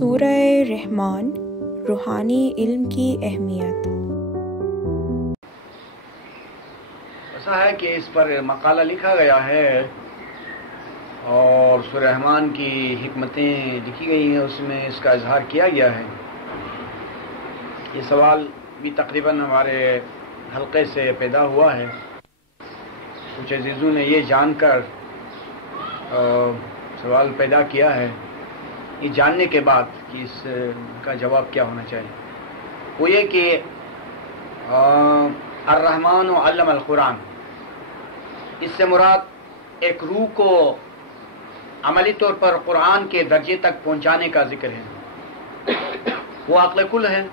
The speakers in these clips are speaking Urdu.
سورہ رحمان، روحانی علم کی اہمیت۔ ایسا ہے کہ اس پر مقالہ لکھا گیا ہے اور سورہ رحمان کی حکمتیں لکھی گئی ہیں، اس میں اس کا اظہار کیا گیا ہے۔ یہ سوال بھی تقریباً ہمارے حلقے سے پیدا ہوا ہے۔ کچھ عزیزوں نے یہ جان کر سوال پیدا کیا ہے، یہ جاننے کے بعد کہ اس کا جواب کیا ہونا چاہیے، وہ یہ کہ الرحمن علم القرآن، اس سے مراد ایک روح کو عملی طور پر قرآن کے درجے تک پہنچانے کا ذکر ہے۔ وہ عقل کل ہے،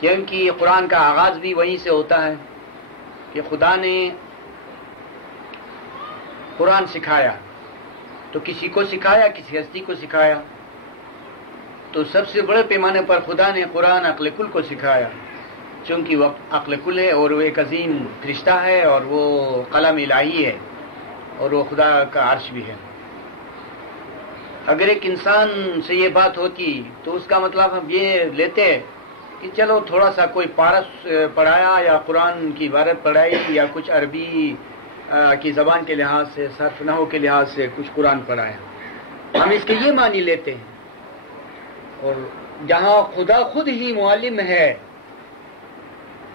کیونکہ قرآن کا آغاز بھی وہیں سے ہوتا ہے کہ خدا نے قرآن سکھایا، تو کسی کو سکھایا، کسی ہستی کو سکھایا، تو سب سے بڑے پیمانے پر خدا نے قرآن عقل کل کو سکھایا، چونکہ وہ عقل کل ہے اور وہ ایک عظیم فرشتہ ہے اور وہ قلم الہی ہے اور وہ خدا کا عرش بھی ہے۔ اگر ایک انسان سے یہ بات ہوتی تو اس کا مطلب ہم یہ لیتے کہ چلو تھوڑا سا کوئی پارس پڑھایا یا قرآن کی عبارت پڑھائی یا کچھ عربی کی زبان کے لحاظ سے، صرف نحو کے لحاظ سے کچھ قرآن پڑھایا، ہم اس کے یہ معنی لیتے ہیں۔ اور جہاں خدا خود ہی معلم ہے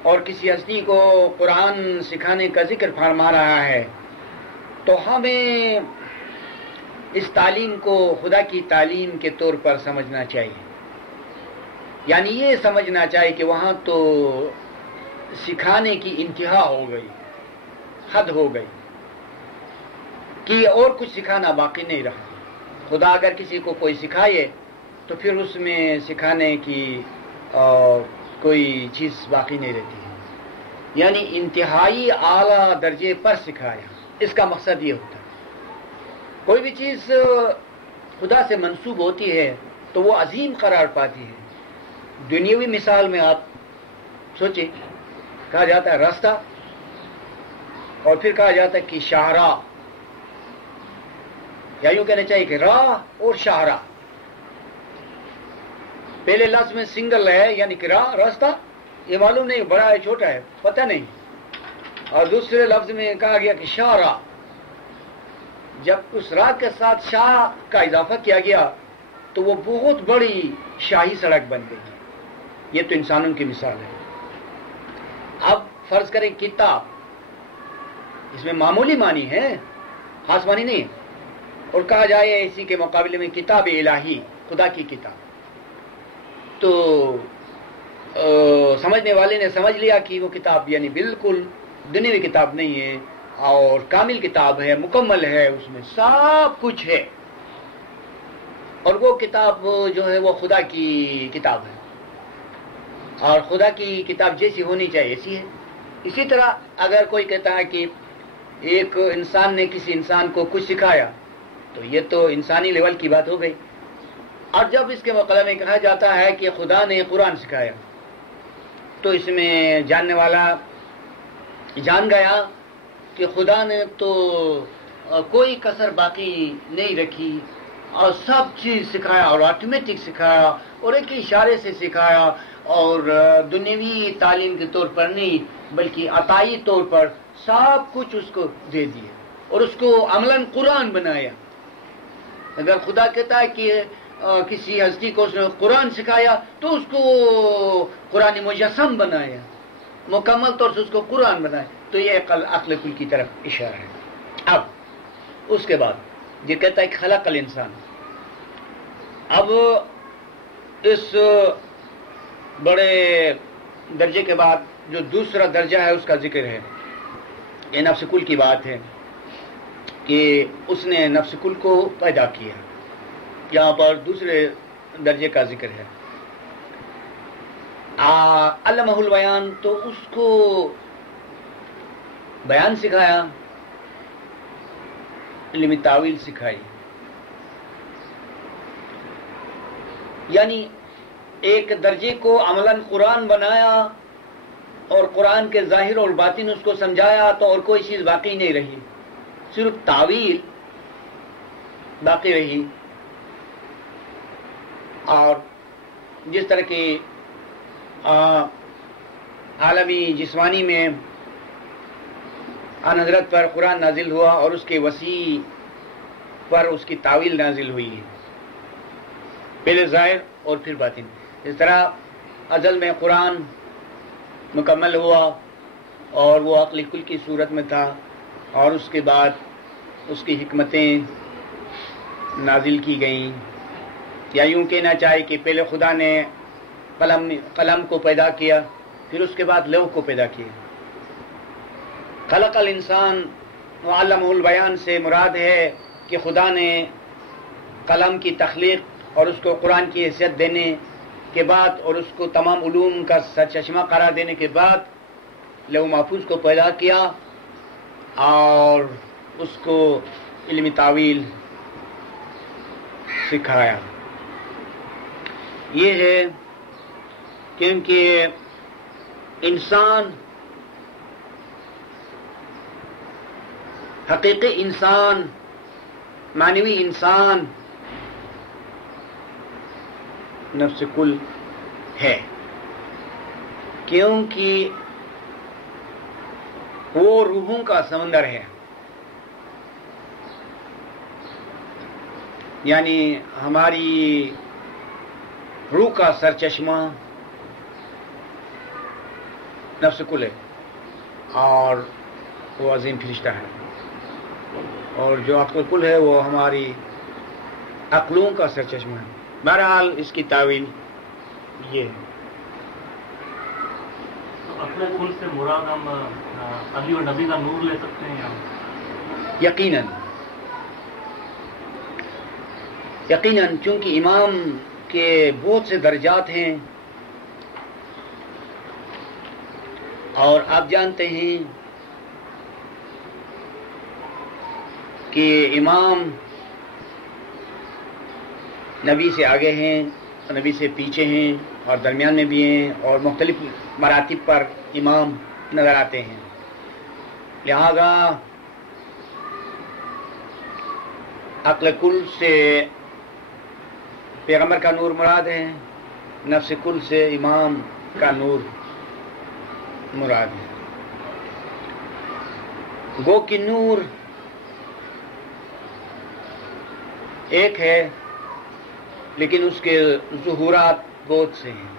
اور کسی ہستی کو قرآن سکھانے کا ذکر فرما رہا ہے، تو ہمیں اس تعلیم کو خدا کی تعلیم کے طور پر سمجھنا چاہیے، یعنی یہ سمجھنا چاہیے کہ وہاں تو سکھانے کی انتہا ہو گئی، حد ہو گئی کہ اور کچھ سکھانا باقی نہیں رہا۔ خدا اگر کسی کو کوئی سکھائے تو پھر اس میں سکھانے کی کوئی چیز باقی نہیں رہتی ہے، یعنی انتہائی اعلیٰ درجے پر سکھایا، اس کا مقصد یہ ہوتا ہے۔ کوئی بھی چیز خدا سے منسوب ہوتی ہے تو وہ عظیم قرار پاتی ہے۔ دنیاوی مثال میں آپ سوچیں، کہا جاتا ہے راستہ اور پھر کہا جاتا ہے کہ شاہراہ، یا یوں کہنا چاہیے کہ راہ اور شاہراہ۔ پہلے لفظ میں سنگل ہے یعنی کہ راہ، راستہ، یہ معلوم نہیں بڑا ہے چھوٹا ہے پتہ نہیں، اور دوسرے لفظ میں کہا گیا کہ شاہراہ۔ جب اس راہ کے ساتھ شاہ کا اضافہ کیا گیا تو وہ بہت بڑی شاہی سڑک بن گئی۔ یہ تو انسانوں کی مثال ہے۔ اب فرض کریں کتاب، اس میں معمولی معنی ہے، خاص معنی نہیں ہے، اور کہا جائے اسی کے مقابلے میں کتاب الہی، خدا کی کتاب، تو سمجھنے والے نے سمجھ لیا کہ وہ کتاب یعنی بالکل دنیاوی کتاب نہیں ہے اور کامل کتاب ہے، مکمل ہے، اس میں سب کچھ ہے، اور وہ کتاب جو ہے وہ خدا کی کتاب ہے، اور خدا کی کتاب جیسی ہونی چاہیے ایسی ہے۔ اسی طرح اگر کوئی کہتا ہے کہ ایک انسان نے کسی انسان کو کچھ سکھایا تو یہ تو انسانی لیول کی بات ہو گئی، اور جب اس کے مقابلے میں کہا جاتا ہے کہ خدا نے قرآن سکھایا تو اس میں جاننے والا جان گیا کہ خدا نے تو کوئی کسر باقی نہیں رکھی اور سب چیز سکھایا اور آٹومیٹک سکھایا اور ایک اشارے سے سکھایا، اور دنیاوی تعلیم کے طور پر نہیں بلکہ عطائی طور پر سب کچھ اس کو دے دیا اور اس کو عملاً قرآن بنایا۔ اگر خدا کہتا ہے کہ کسی ہستی کو اس نے قرآن سکھایا تو اس کو قرآن مجسم بنایا، مکمل طور سے اس کو قرآن بنایا، تو یہ عقل کل کی طرف اشارہ ہے۔ اب اس کے بعد یہ کہتا ہے کہ خلق الانسان، اب اس بڑے درجے کے بعد جو دوسرا درجہ ہے اس کا ذکر ہے۔ یہ نفس کل کی بات ہے کہ اس نے نفس کل کو پیدا کیا، یہاں پر دوسرے درجے کا ذکر ہے۔ علمہ البیان، تو اس کو بیان سکھایا، علم تعویل سکھائی، یعنی ایک درجے کو عملاً قرآن بنایا اور قرآن کے ظاہر اور باطن اس کو سمجھایا تو اور کوئی چیز باقی نہیں رہی، صرف تعویل باقی رہی۔ اور جس طرح کی عالمی جسمانی میں آن حضرت پر قرآن نازل ہوا اور اس کے وسیع پر اس کی تعویل نازل ہوئی ہے، پہلے ظاہر اور پھر باطن. اس طرح ازل میں قرآن مکمل ہوا اور وہ عقل کل کی صورت میں تھا، اور اس کے بعد اس کی حکمتیں نازل کی گئیں. یا یوں کہنا چاہے کہ پہلے خدا نے قلم کو پیدا کیا، پھر اس کے بعد لوح کو پیدا کیا. خلق الانسان وعلمہ البیان سے مراد ہے کہ خدا نے قلم کی تخلیق اور اس کو قرآن کی حیثیت دینے کے بعد اور اس کو تمام علوم کا سرچشمہ قرار دینے کے بعد لوح محفوظ کو پیدا کیا اور اس کو علم تعویل سکھایا. یہ ہے کیونکہ انسان حقیقی انسان، معنوی انسان نفس کل ہے، کیونکہ وہ روحوں کا سمندر ہے. یعنی ہماری روح کا سرچشمہ نفس کل ہے، اور وہ عظیم فرشتہ ہے، اور جو عقل کل ہے وہ ہماری عقلوں کا سرچشمہ ہے. بہرحال اس کی تعویل یہ ہے. عقل کل سے مراد ہم علی اور نبی کا نور لے سکتے ہیں؟ یقیناً یقیناً، چونکہ امام کے بہت سے درجات ہیں، اور آپ جانتے ہیں کہ امام نبی سے آگے ہیں، نبی سے پیچھے ہیں، اور درمیان میں بھی ہیں، اور مختلف مراتب پر امام نظر آتے ہیں. لہذا عقل کل سے پیغمبر کا نور مراد ہے، نفس کل سے امام کا نور مراد ہے. گو کہ نور ایک ہے لیکن اس کے ظہورات بہت سے ہیں.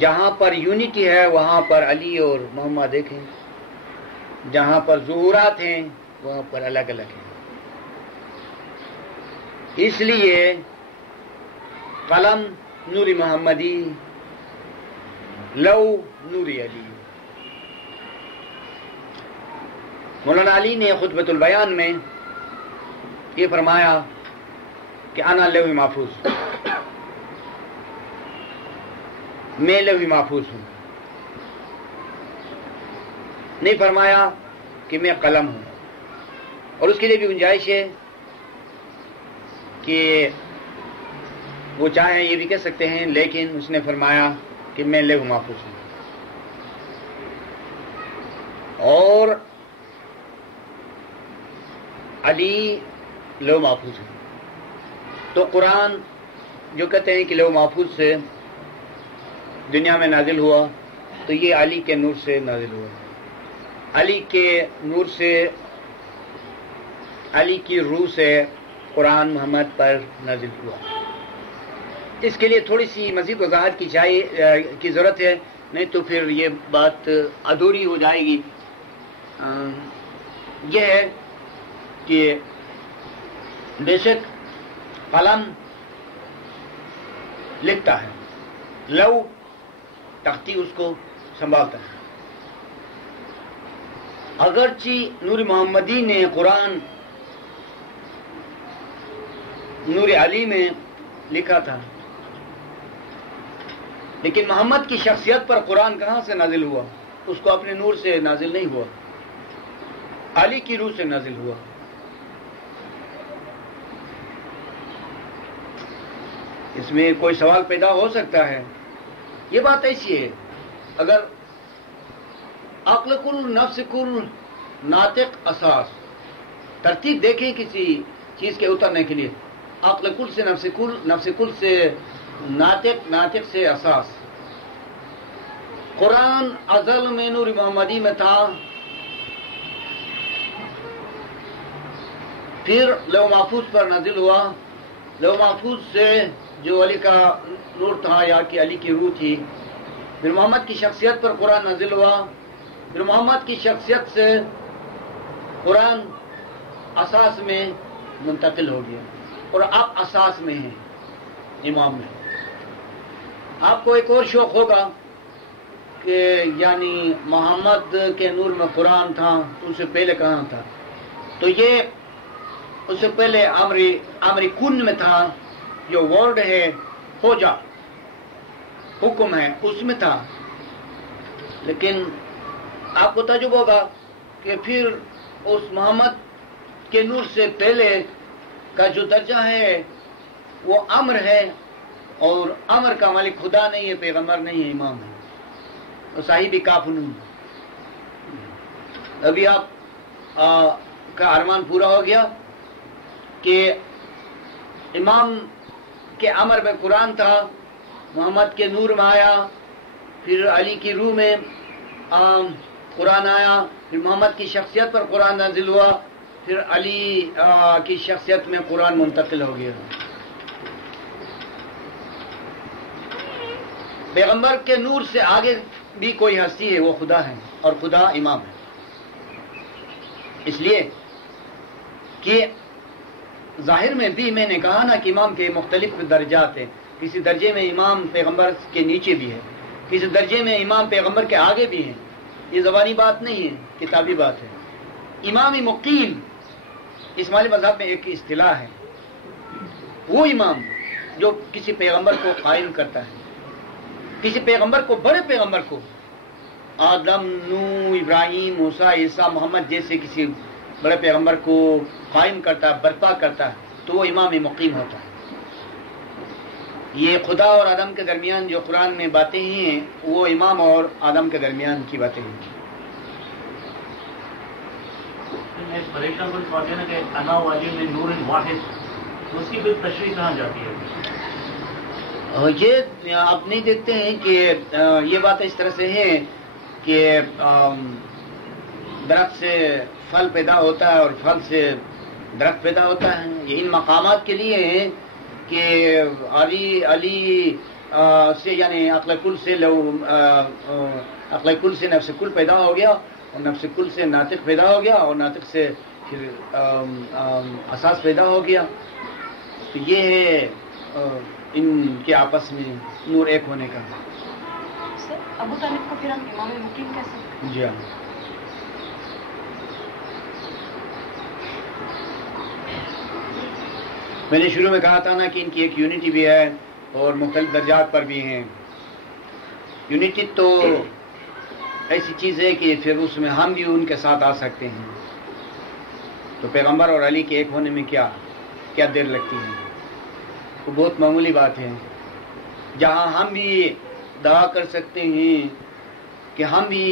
جہاں پر یونٹی ہے وہاں پر علی اور محمد ایک ہیں، جہاں پر ظہورات ہیں وہاں پر الگ الگ ہیں. اس لیے قلم نور محمدی، لو نور علی. مولانا علی نے خطبۃ البیان میں یہ فرمایا کہ انا لوح محفوظ، میں لوح محفوظ ہوں. نہیں فرمایا کہ میں قلم ہوں. اور اس کے لیے بھی گنجائش ہے کہ وہ چاہیں یہ بھی کہہ سکتے ہیں، لیکن اس نے فرمایا کہ میں لوح محفوظ ہوں. اور علی لوح محفوظ ہے. تو قرآن جو کہتے ہیں کہ لوح محفوظ سے دنیا میں نازل ہوا، تو یہ علی کے نور سے نازل ہوا. علی کے نور سے، علی کی روح سے قرآن محمد پر نازل ہوا. اس کے لیے تھوڑی سی مزید وضاحت کی ضرورت ہے، نہیں تو پھر یہ بات ادھوری ہو جائے گی. یہ ہے کہ بے شک قلم لکھتا ہے، لو تختی اس کو سنبھالتا ہے. اگرچہ نور محمدی نے قرآن نور علی میں لکھا تھا، لیکن محمد کی شخصیت پر قرآن کہاں سے نازل ہوا؟ اس کو اپنے نور سے نازل نہیں ہوا، علی کی روح سے نازل ہوا. اس میں کوئی سوال پیدا ہو سکتا ہے. یہ بات ایسی ہے، اگر عقل کل، نفس کل، ناطق، اساس ترتیب دیکھیں کسی چیز کے اترنے کے لیے، عقل کل سے نفس کل سے ناطق سے اساس. قرآن ازل میں نور محمدی میں تھا، پھر لوح محفوظ پر نازل ہوا. لوح محفوظ سے جو علی کا نور تھا یا کہ علی کی روح تھی، پھر محمد کی شخصیت پر قرآن نازل ہوا. پھر محمد کی شخصیت سے قرآن اساس میں منتقل ہو گیا اور اب اساس میں ہے، امام میں. آپ کو ایک اور شوق ہوگا کہ یعنی محمد کے نور میں قرآن تھا تو اس سے پہلے کہاں تھا؟ تو یہ اس سے پہلے امری کن میں تھا، جو ورڈ ہے ہو جا، حکم ہے، اس میں تھا. لیکن آپ کو تعجب ہوگا کہ پھر اس محمد کے نور سے پہلے کا جو درجہ ہے وہ امر ہے، اور امر کا مالک خدا نہیں ہے، پیغمبر نہیں ہے، امام ہے، اور صاحب کافنون. ابھی آپ کا ارمان پورا ہو گیا کہ امام کے امر میں قرآن تھا، محمد کے نور میں آیا، پھر علی کی روح میں قرآن آیا، پھر محمد کی شخصیت پر قرآن نازل ہوا، پھر علی کی شخصیت میں قرآن منتقل ہو گیا. پیغمبر کے نور سے آگے بھی کوئی ہستی ہے، وہ خدا ہے، اور خدا امام ہے. اس لیے کہ ظاہر میں بھی میں نے کہا نا کہ امام کے مختلف درجات ہیں. کسی درجے میں امام پیغمبر کے نیچے بھی ہے، کسی درجے میں امام پیغمبر کے آگے بھی ہیں. یہ زبانی بات نہیں ہے، کتابی بات ہے. امام مقیم اسماعیلی مذہب میں ایک اصطلاح ہے. وہ امام جو کسی پیغمبر کو قائم کرتا ہے، کسی پیغمبر کو، بڑے پیغمبر کو، آدم، نوح، ابراہیم، موسیٰ، عیسیٰ، محمد جیسے کسی بڑے پیغمبر کو قائم کرتا ہے، برپا کرتا ہے، تو وہ امام مقیم ہوتا ہے. یہ خدا اور آدم کے درمیان جو قرآن میں باتیں ہیں، وہ امام اور آدم کے درمیان کی باتیں ہیں. پریشان کو بات ہے نا کہ انا والی میں نور واحد، اس کی بھی تشریح کہاں جاتی ہے؟ یہ آپ نہیں دیکھتے ہیں کہ یہ بات اس طرح سے ہے کہ درخت سے پھل پیدا ہوتا ہے اور پھل سے درخت پیدا ہوتا ہے. یہ ان مقامات کے لیے ہے کہ علی سے یعنی عقل کل سے نفس کل پیدا ہو گیا، اور نفس کل سے ناطق پیدا ہو گیا، اور ناطق سے پھر اساس پیدا ہو گیا. تو یہ ہے ان کے آپس میں نور ایک ہونے کا. سر ابو طالب کو پھر ہم امام مقیم کہہ سکتے ہیں؟ جی ہاں. میں نے شروع میں کہا تھا نا کہ ان کی ایک یونٹی بھی ہے اور مختلف درجات پر بھی ہیں. یونٹی تو ایسی چیز ہے کہ پھر اس میں ہم بھی ان کے ساتھ آ سکتے ہیں. تو پیغمبر اور علی کے ایک ہونے میں کیا دیر لگتی ہے؟ وہ بہت معمولی بات ہے. جہاں ہم بھی دعا کر سکتے ہیں کہ ہم بھی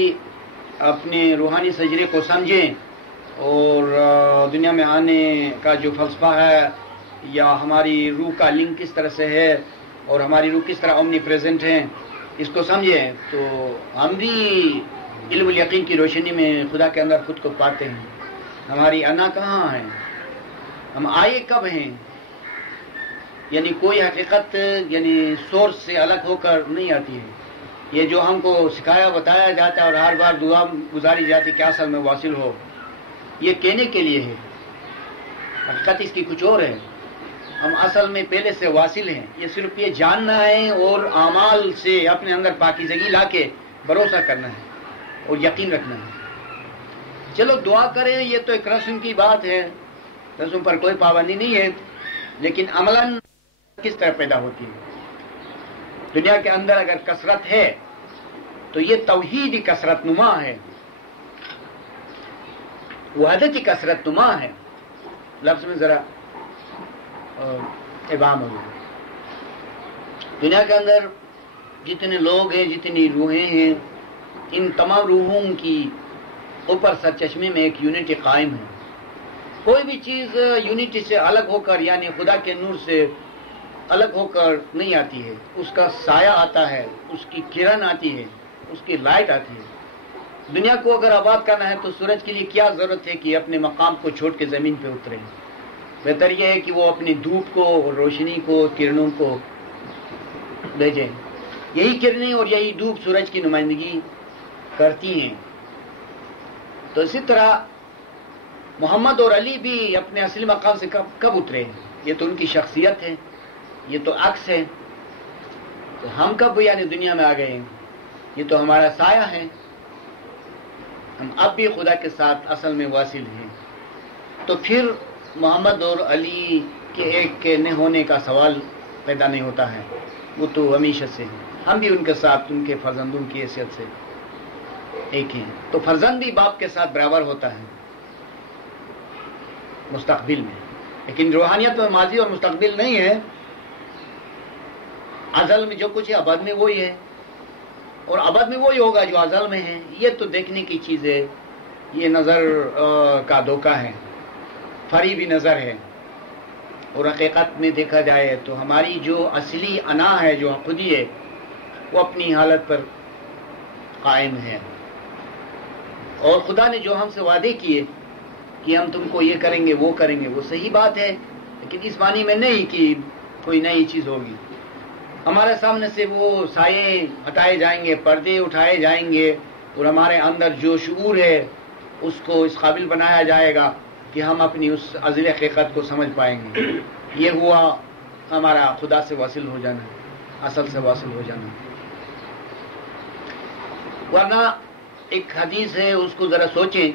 اپنے روحانی سجرے کو سمجھیں اور دنیا میں آنے کا جو فلسفہ ہے یا ہماری روح کا لنک کس طرح سے ہے اور ہماری روح کس طرح اومنی پریزنٹ ہے، اس کو سمجھیں، تو ہم بھی علم الیقین کی روشنی میں خدا کے اندر خود کو پاتے ہیں. ہماری انا کہاں ہے؟ ہم آئے کب ہیں؟ یعنی کوئی حقیقت یعنی سورس سے الگ ہو کر نہیں آتی ہے. یہ جو ہم کو سکھایا بتایا جاتا ہے اور ہر بار دعا گزاری جاتی کہ اصل میں واصل ہو، یہ کہنے کے لیے ہے. حقیقت اس کی کچھ اور ہے. ہم اصل میں پہلے سے واصل ہیں. یہ صرف یہ جاننا ہے اور اعمال سے اپنے اندر پاکیزگی لا کے بھروسہ کرنا ہے اور یقین رکھنا ہے. چلو دعا کریں، یہ تو ایک رسم کی بات ہے، رسم پر کوئی پابندی نہیں ہے، لیکن عملاً کس طرح پیدا ہوتی ہے؟ دنیا کے اندر اگر کثرت ہے تو یہ توحیدی کثرت نما ہے، وحدتی کثرت نما ہے. لفظ میں ذرا ابہام ہو گیا. دنیا کے اندر جتنے لوگ ہیں، جتنی روحیں ہیں، ان تمام روحوں کی اوپر سرچشمے میں ایک یونٹی قائم ہے. کوئی بھی چیز یونٹی سے الگ ہو کر یعنی خدا کے نور سے الگ ہو کر نہیں آتی ہے. اس کا سایہ آتا ہے, اس کی کرن آتی ہے, اس کی لائٹ آتی ہے. دنیا کو اگر آباد کرنا ہے تو سورج کے لیے کیا ضرورت ہے کہ اپنے مقام کو چھوڑ کے زمین پہ اترے؟ بہتر یہ ہے کہ وہ اپنی دھوپ کو, روشنی کو, کرنوں کو بھیجیں. یہی کرنیں اور یہی دھوپ سورج کی نمائندگی کرتی ہیں. تو اسی طرح محمد اور علی بھی اپنے اصلی مقام سے کب اترے؟ یہ تو ان کی شخصیت ہے, یہ تو عکس ہے. تو ہم کب یعنی دنیا میں آ گئے ہیں؟ یہ تو ہمارا سایہ ہے. ہم اب بھی خدا کے ساتھ اصل میں واصل ہیں. تو پھر محمد اور علی کے ایک کے نہ ہونے کا سوال پیدا نہیں ہوتا ہے. وہ تو ہمیشہ سے ہیں. ہم بھی ان کے ساتھ ان کے فرزندوں کی حیثیت سے ایک ہیں. تو فرزند بھی باپ کے ساتھ برابر ہوتا ہے مستقبل میں. لیکن روحانیت میں ماضی اور مستقبل نہیں ہے. ازل میں جو کچھ ہے ابد میں وہی ہے, اور ابد میں وہی ہوگا جو ازل میں ہے. یہ تو دیکھنے کی چیز ہے, یہ نظر کا دھوکہ ہے, فریبی نظر ہے. اور حقیقت میں دیکھا جائے تو ہماری جو اصلی انا ہے, جو خودی ہے, وہ اپنی حالت پر قائم ہے. اور خدا نے جو ہم سے وعدے کیے کہ ہم تم کو یہ کریں گے وہ کریں گے, وہ صحیح بات ہے, لیکن اس معنی میں نہیں کہ کوئی نئی چیز ہوگی. ہمارے سامنے سے وہ سائے ہٹائے جائیں گے, پردے اٹھائے جائیں گے, اور ہمارے اندر جو شعور ہے اس کو اس قابل بنایا جائے گا کہ ہم اپنی اس ازلی حقیقت کو سمجھ پائیں گے. یہ ہوا ہمارا خدا سے واصل ہو جانا, اصل سے واصل ہو جانا. ورنہ ایک حدیث ہے, اس کو ذرا سوچیں.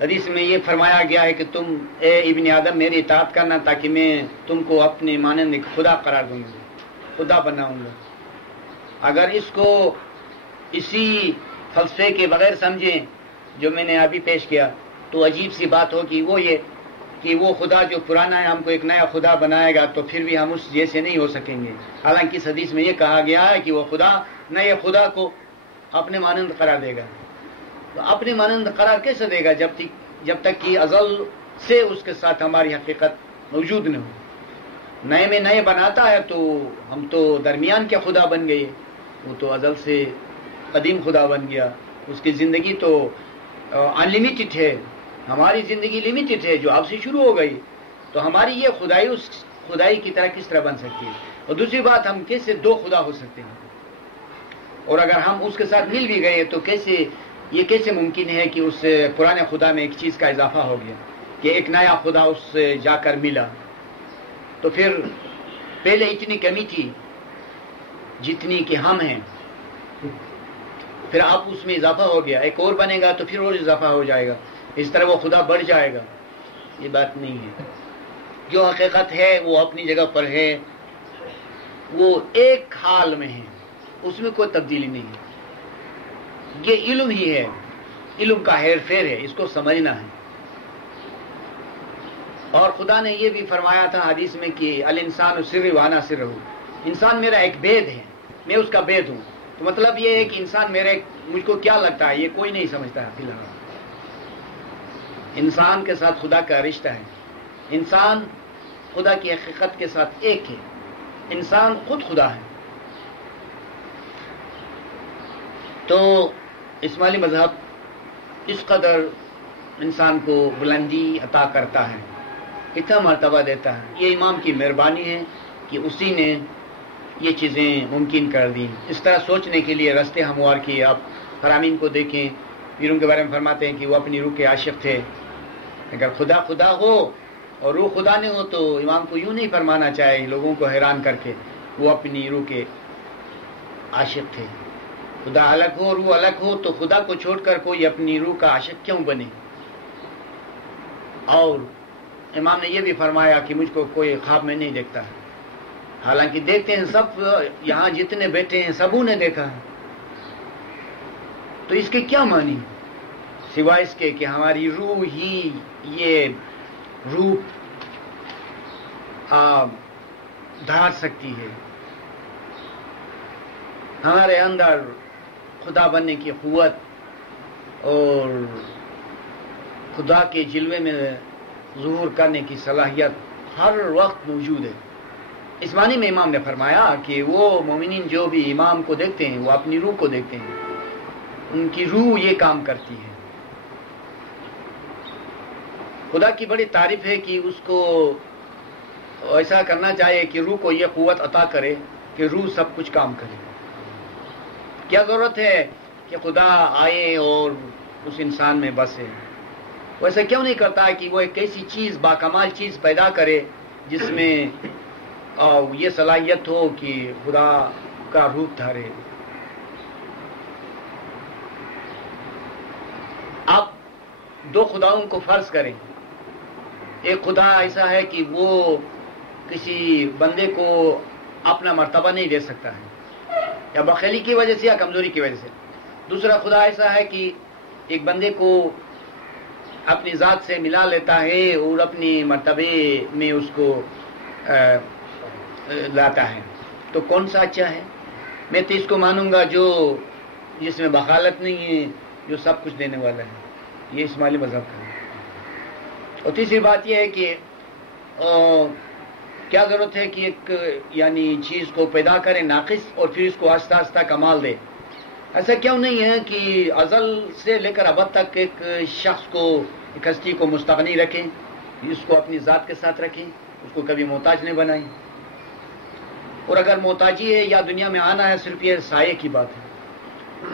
حدیث میں یہ فرمایا گیا ہے کہ تم اے ابن آدم میری اطاعت کرنا تاکہ میں تم کو اپنے مانند ایک خدا قرار دوں گا, خدا بناؤں گا. اگر اس کو اسی فلسفے کے بغیر سمجھیں جو میں نے ابھی پیش کیا تو عجیب سی بات ہوگی. وہ یہ کہ وہ خدا جو پرانا ہے ہم کو ایک نیا خدا بنائے گا تو پھر بھی ہم اس جیسے نہیں ہو سکیں گے. حالانکہ اس حدیث میں یہ کہا گیا ہے کہ وہ خدا نئے خدا کو اپنے مانند قرار دے گا. تو اپنے مانند قرار کیسے دے گا جب تک کہ ازل سے اس کے ساتھ ہماری حقیقت موجود نہ ہو. نئے میں نئے بناتا ہے تو ہم تو درمیان کے خدا بن گئے, وہ تو ازل سے قدیم خدا بن گیا. اس کی زندگی تو انلمیٹڈ ہے, ہماری زندگی لمیٹڈ ہے جو اب سے شروع ہو گئی. تو ہماری یہ خدائی اس خدائی کی طرح کس طرح بن سکتی ہے؟ اور دوسری بات, ہم کیسے دو خدا ہو سکتے ہیں؟ اور اگر ہم اس کے ساتھ مل بھی گئے تو یہ کیسے ممکن ہے کہ اس پرانے خدا میں ایک چیز کا اضافہ ہو گیا کہ ایک نیا خدا اس سے جا کر ملا؟ تو پھر پہلے اتنی کمی تھی جتنی کہ ہم ہیں, پھر اب اس میں اضافہ ہو گیا, ایک اور بنے گا تو پھر اور اضافہ ہو جائے گا. اس طرح وہ خدا بڑھ جائے گا. یہ بات نہیں ہے. جو حقیقت ہے وہ اپنی جگہ پر ہے, وہ ایک حال میں ہے, اس میں کوئی تبدیلی نہیں ہے. یہ علم ہی ہے, علم کا ہیر پھیر ہے, اس کو سمجھنا ہے. اور خدا نے یہ بھی فرمایا تھا حدیث میں کہ الانسان سر وانا سر رہو, انسان میرا ایک بید ہے, میں اس کا بید ہوں. تو مطلب یہ ہے کہ انسان مجھ کو کیا لگتا ہے یہ کوئی نہیں سمجھتا ہے فی الحال. انسان کے ساتھ خدا کا رشتہ ہے, انسان خدا کی حقیقت کے ساتھ ایک ہے, انسان خود خدا ہے. تو اسماعیلی مذہب اس قدر انسان کو بلندی عطا کرتا ہے, اتنا مرتبہ دیتا ہے. یہ امام کی مہربانی ہے کہ اسی نے یہ چیزیں ممکن کر دیں. اس طرح سوچنے کے لیے راستے ہموار کیے. آپ فرامین کو دیکھیں, پیروں کے بارے میں فرماتے ہیں کہ وہ اپنی روح کے عاشق تھے. اگر خدا خدا ہو اور روح خدا نہیں ہو تو امام کو یوں نہیں فرمانا چاہے لوگوں کو حیران کر کے وہ اپنی روح کے عاشق تھے. خدا الگ ہو, روح الگ ہو, تو خدا کو چھوڑ کر کوئی اپنی روح کا عاشق کیوں بنے؟ اور امام نے یہ بھی فرمایا کہ مجھ کو کوئی خواب میں نہیں دیکھتا ہے. حالانکہ دیکھتے ہیں سب, یہاں جتنے بیٹھے ہیں سبوں نے دیکھا ہے. تو اس کے کیا معنی سوائے اس کے کہ ہماری روح ہی یہ روپ دھار سکتی ہے. ہمارے اندر خدا بننے کی قوت اور خدا کے جلوے میں ظہور کرنے کی صلاحیت ہر وقت موجود ہے. اس معنی میں امام نے فرمایا کہ وہ مومنین جو بھی امام کو دیکھتے ہیں وہ اپنی روح کو دیکھتے ہیں، ان کی روح یہ کام کرتی ہے. خدا کی بڑی تعریف ہے کہ اس کو ایسا کرنا چاہیے کہ روح کو یہ قوت عطا کرے کہ روح سب کچھ کام کرے. کیا ضرورت ہے کہ خدا آئے اور اس انسان میں بسے؟ ویسا کیوں نہیں کرتا کہ وہ ایک ایسی چیز باکمال چیز پیدا کرے جس میں یہ صلاحیت ہو کہ خدا کا روپ دھارے. آپ دو خداؤں کو فرض کریں. ایک خدا ایسا ہے کہ وہ کسی بندے کو اپنا مرتبہ نہیں دے سکتا ہے، یا بخیلی کی وجہ سے یا کمزوری کی وجہ سے. دوسرا خدا ایسا ہے کہ ایک بندے کو اپنی ذات سے ملا لیتا ہے اور اپنی مرتبے میں اس کو لاتا ہے. تو کون سا اچھا ہے؟ میں تو اس کو مانوں گا جو جس میں بخالت نہیں ہے، جو سب کچھ دینے والا ہے. یہ اسماعیلی مذہب کا ہے. اور تیسری بات یہ ہے کہ کیا ضرورت ہے کہ ایک یعنی چیز کو پیدا کرے ناقص اور پھر اس کو آہستہ آہستہ کمال دے. ایسا کیوں نہیں ہے کہ ازل سے لے کر ابد تک ایک شخص کو، ایک ہستی کو مستغنی رکھیں، اس کو اپنی ذات کے ساتھ رکھیں، اس کو کبھی محتاج نہیں بنائیں. اور اگر محتاجی ہے یا دنیا میں آنا ہے صرف یہ سائے کی بات ہے.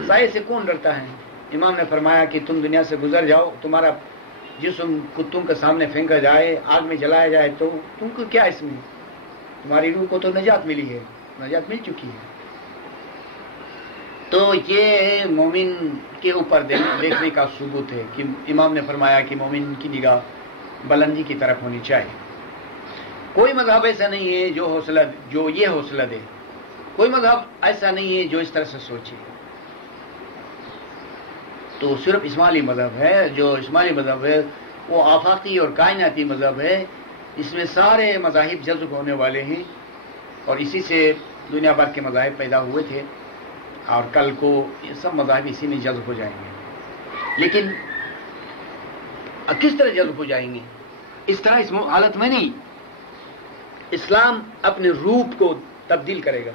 سائے سے کون ڈرتا ہے؟ امام نے فرمایا کہ تم دنیا سے گزر جاؤ، تمہارا جسم کتوں کے سامنے پھینکا جائے، آگ میں جلایا جائے، تو تم کو کیا اس میں؟ تمہاری روح کو تو نجات ملی ہے، نجات مل چکی ہے. تو یہ مومن کے اوپر دیکھنے کا ثبوت ہے کہ امام نے فرمایا کہ مومن کی نگاہ بلندی کی طرف ہونی چاہیے. کوئی مذہب ایسا نہیں ہے جو یہ حوصلہ دے. کوئی مذہب ایسا نہیں ہے جو اس طرح سے سوچے. تو صرف اسماعیلی مذہب ہے. جو اسماعیلی مذہب ہے وہ آفاقی اور کائناتی مذہب ہے. اس میں سارے مذاہب جذب ہونے والے ہیں اور اسی سے دنیا بھر کے مذاہب پیدا ہوئے تھے اور کل کو یہ سب مذاہب اسی میں جذب ہو جائیں گے. لیکن کس طرح جذب ہو جائیں گے؟ اس طرح اس حالت میں نہیں. اسلام اپنے روپ کو تبدیل کرے گا.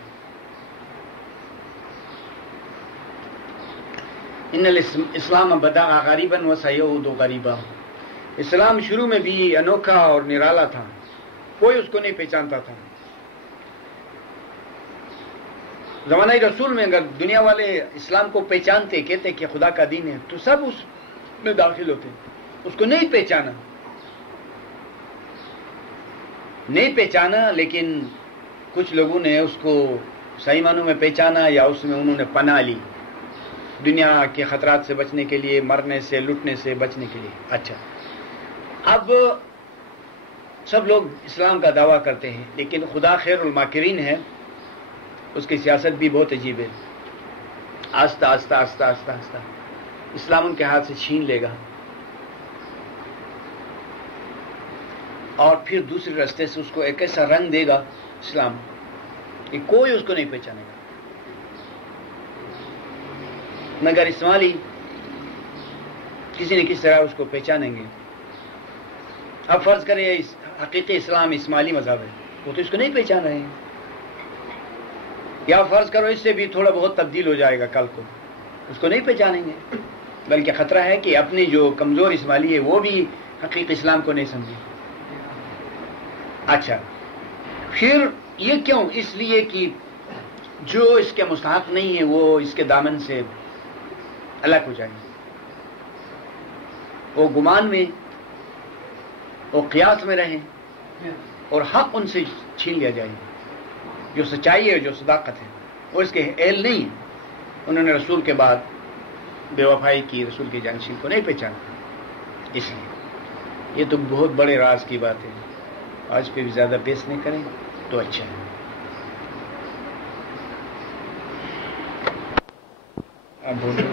ان الاسلام بدا غریبا وسیعود غریبا. اسلام شروع میں بھی انوکھا اور نرالا تھا، کوئی اس کو نہیں پہچانتا تھا. زمانہ رسول میں اگر دنیا والے اسلام کو پہچانتے، کہتے کہ خدا کا دین ہے، تو سب اس میں داخل ہوتے. اس کو نہیں پہچانا لیکن کچھ لوگوں نے اس کو صحیح معنوں میں پہچانا یا اس میں انہوں نے پناہ لی دنیا کے خطرات سے بچنے کے لیے، مرنے سے، لٹنے سے بچنے کے لیے. اچھا، اب سب لوگ اسلام کا دعویٰ کرتے ہیں لیکن خدا خیر الماکرین ہے. اس کی سیاست بھی بہت عجیب ہے. آہستہ آہستہ آہستہ آہستہ آہستہ اسلام ان کے ہاتھ سے چھین لے گا اور پھر دوسرے راستے سے اس کو ایک ایسا رنگ دے گا اسلام کہ کوئی اس کو نہیں پہچانے گا مگر اسماعیلی کسی نہ کسی طرح اس کو پہچانیں گے. اب فرض کریں حقیقی اسلام اسماعیلی مذہب ہے، وہ تو اس کو نہیں پہچان رہے ہیں. یا فرض کرو اس سے بھی تھوڑا بہت تبدیل ہو جائے گا، کل کو اس کو نہیں پہچانیں گے. بلکہ خطرہ ہے کہ اپنی جو کمزور اسماعیلی ہے وہ بھی حقیقی اسلام کو نہیں سمجھے. اچھا، پھر یہ کیوں؟ اس لیے کہ جو اس کے مستحق نہیں ہے وہ اس کے دامن سے الگ ہو جائیں گے. وہ گمان میں، وہ قیاس میں رہیں اور حق ان سے چھین لیا جائے گا. جو سچائی ہے، جو صداقت ہے، وہ اس کے اہل نہیں ہے. انہوں نے رسول کے بعد بے وفائی کی، رسول کے جانشین کو نہیں پہچانا. اس لیے یہ تو بہت بڑے راز کی بات ہے. آج پہ بھی زیادہ بحث نہیں کریں تو اچھا ہے. آپ بولیں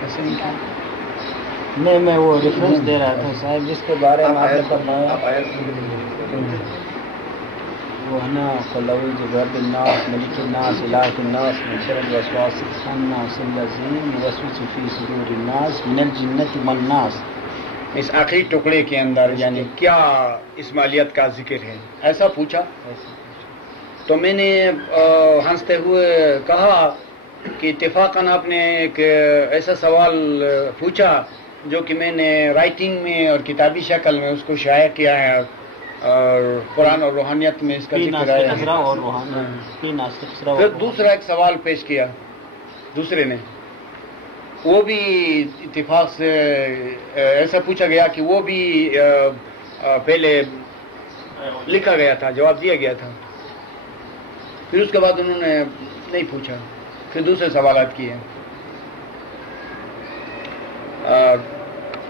کیسے نہیں، میں وہ ریفرنس دے رہا تھا صاحب جس کے بارے میں آپ نے فرمایا وہ ہے نا قلوی جبرد الناس ملک الناس الہ الناس من شر الوسواس الخناس الذی یوسوس فی صدور الناس من الجنۃ والناس. اس آخری ٹکڑے کے اندر یعنی کیا اسماعیلیت کا ذکر ہے، ایسا پوچھا. تو میں نے ہنستے ہوئے کہا کہ اتفاقاً آپ نے ایک ایسا سوال پوچھا جو کہ میں نے رائٹنگ میں اور کتابی شکل میں اس کو شائع کیا ہے، اور قرآن اور روحانیت میں اس کا ذکر ہے. پھر دوسرا ایک سوال پیش کیا دوسرے نے، وہ بھی اتفاق سے ایسا پوچھا گیا کہ وہ بھی پہلے لکھا گیا تھا، جواب دیا گیا تھا. پھر اس کے بعد انہوں نے نہیں پوچھا، پھر دوسرے سوالات کیے.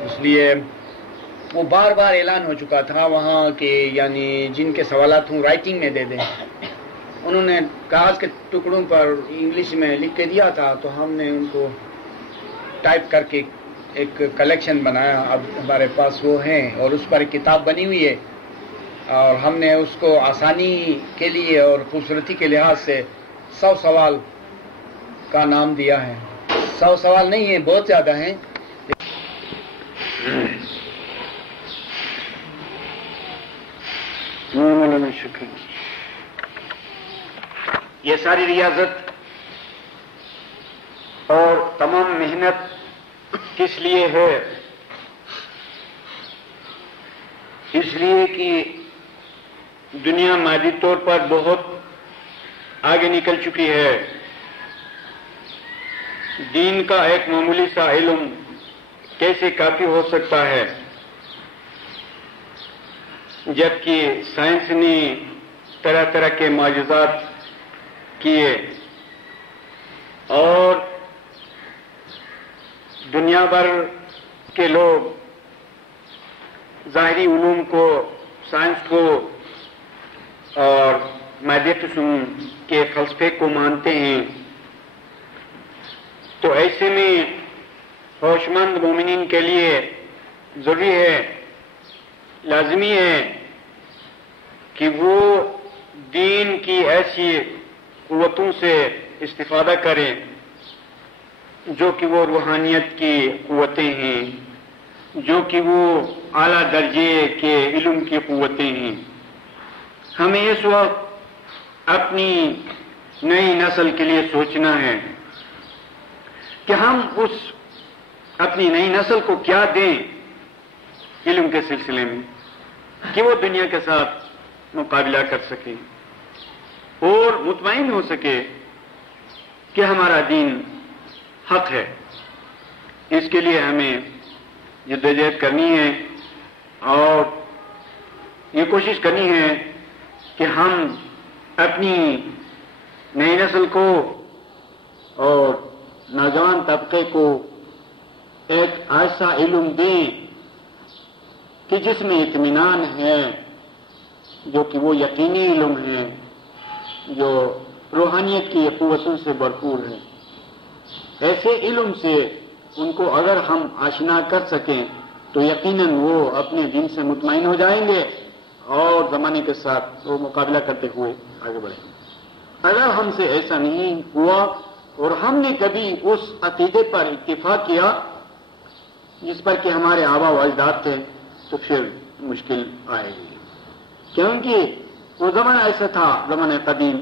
اس لیے وہ بار بار اعلان ہو چکا تھا وہاں کہ یعنی جن کے سوالات ہوں رائٹنگ میں دے دیں. انہوں نے کاغذ کے ٹکڑوں پر انگلش میں لکھ کے دیا تھا، تو ہم نے ان کو ٹائپ کر کے ایک کلیکشن بنایا. اب ہمارے پاس وہ ہیں اور اس پر ایک کتاب بنی ہوئی ہے، اور ہم نے اس کو آسانی کے لیے اور خوبصورتی کے لحاظ سے 100 سوال کا نام دیا ہے. 100 سوال نہیں ہیں، بہت زیادہ ہیں. شکر. یہ ساری ریاضت اور تمام محنت کس لیے ہے؟ اس لیے کہ دنیا مادی طور پر بہت آگے نکل چکی ہے. دین کا ایک معمولی سا علم کیسے کافی ہو سکتا ہے، جبکہ سائنس نے طرح طرح کے معجزات کیے اور دنیا بھر کے لوگ ظاہری علوم کو، سائنس کو اور مادی قسم کے فلسفے کو مانتے ہیں. تو ایسے میں ہوش مند مومنین کے لیے ضروری ہے، لازمی ہے کہ وہ دین کی ایسی قوتوں سے استفادہ کریں جو کہ وہ روحانیت کی قوتیں ہیں، جو کہ وہ اعلیٰ درجے کے علم کی قوتیں ہیں. ہمیں اس وقت اپنی نئی نسل کے لیے سوچنا ہے کہ ہم اس اپنی نئی نسل کو کیا دیں علم کے سلسلے میں کہ وہ دنیا کے ساتھ مقابلہ کر سکے اور مطمئن ہو سکے کہ ہمارا دین حق ہے. اس کے لیے ہمیں جدوجہد کرنی ہے اور یہ کوشش کرنی ہے کہ ہم اپنی نئی نسل کو اور نوجوان طبقے کو ایک ایسا علم دیں کہ جس میں اطمینان ہے، جو کہ وہ یقینی علم ہے، جو روحانیت کی قوتوں سے بھرپور ہے. ایسے علم سے ان کو اگر ہم آشنا کر سکیں تو یقیناً وہ اپنے دین سے مطمئن ہو جائیں گے اور زمانے کے ساتھ وہ مقابلہ کرتے ہوئے آگے بڑھیں گے. اگر ہم سے ایسا نہیں ہوا اور ہم نے کبھی اس عقیدے پر اتفاق کیا جس پر کہ ہمارے آبا و اجداد تھے تو پھر مشکل آئے گی، کیونکہ وہ زمانہ ایسا تھا، زمانہ قدیم،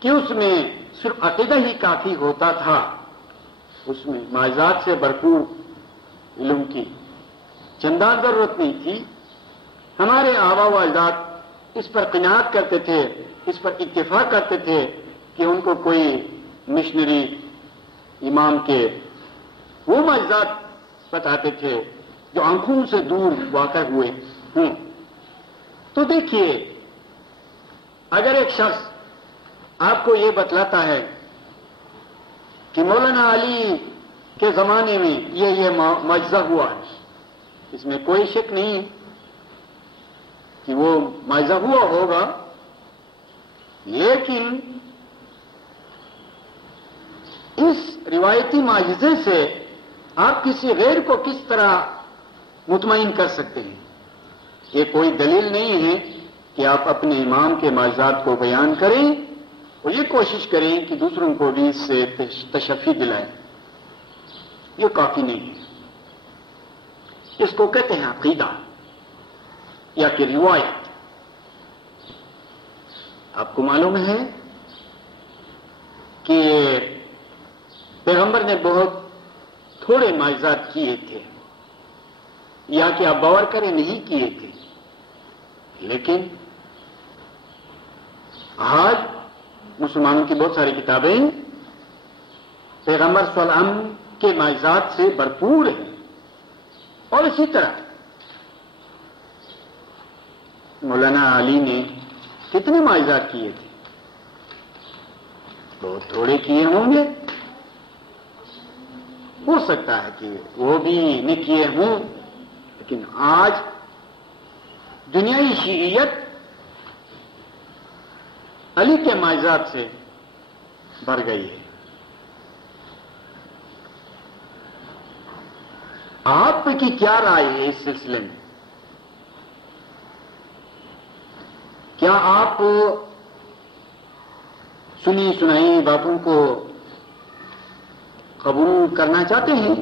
کہ اس میں صرف عقیدہ ہی کافی ہوتا تھا. اس میں معجزات سے بھرپور علم کی چندان ضرورت نہیں تھی. ہمارے آبا و اجداد اس پر قناعت کرتے تھے، اس پر اتفاق کرتے تھے کہ ان کو کوئی مشنری امام کے وہ معجزات بتاتے تھے جو آنکھوں سے دور واقع ہوئے ہوں. تو دیکھیے، اگر ایک شخص آپ کو یہ بتلاتا ہے کہ مولانا علی کے زمانے میں یہ معجزہ ہوا ہے، اس میں کوئی شک نہیں کہ وہ معجزہ ہوا ہوگا، لیکن اس روایتی معجزے سے آپ کسی غیر کو کس طرح مطمئن کر سکتے ہیں؟ یہ کوئی دلیل نہیں ہے کہ آپ اپنے امام کے معجزات کو بیان کریں اور یہ کوشش کریں کہ دوسروں کو بھی اس سے تشفی دلائیں. یہ کافی نہیں ہے. اس کو کہتے ہیں عقیدہ یا کہ روایت. آپ کو معلوم ہے کہ پیغمبر نے بہت تھوڑے معجزات کیے تھے، یا کہ آپ باور کریں نہیں کیے تھے، لیکن آج مسلمانوں کی بہت ساری کتابیں پیغمبر صلی اللہ علیہ وسلم کے معجزات سے بھرپور ہیں. اور اسی طرح مولانا علی نے کتنے معجزات کیے تھے؟ بہت تھوڑے کیے ہوں گے، ہو سکتا ہے کہ وہ بھی نہ کیے ہوں، لیکن آج دنیائی شیعیت علی کے معجزات سے بھر گئی ہے. آپ کی کیا رائے ہے اس سلسلے میں؟ کیا آپ سنی سنائی باتوں کو قبول کرنا چاہتے ہیں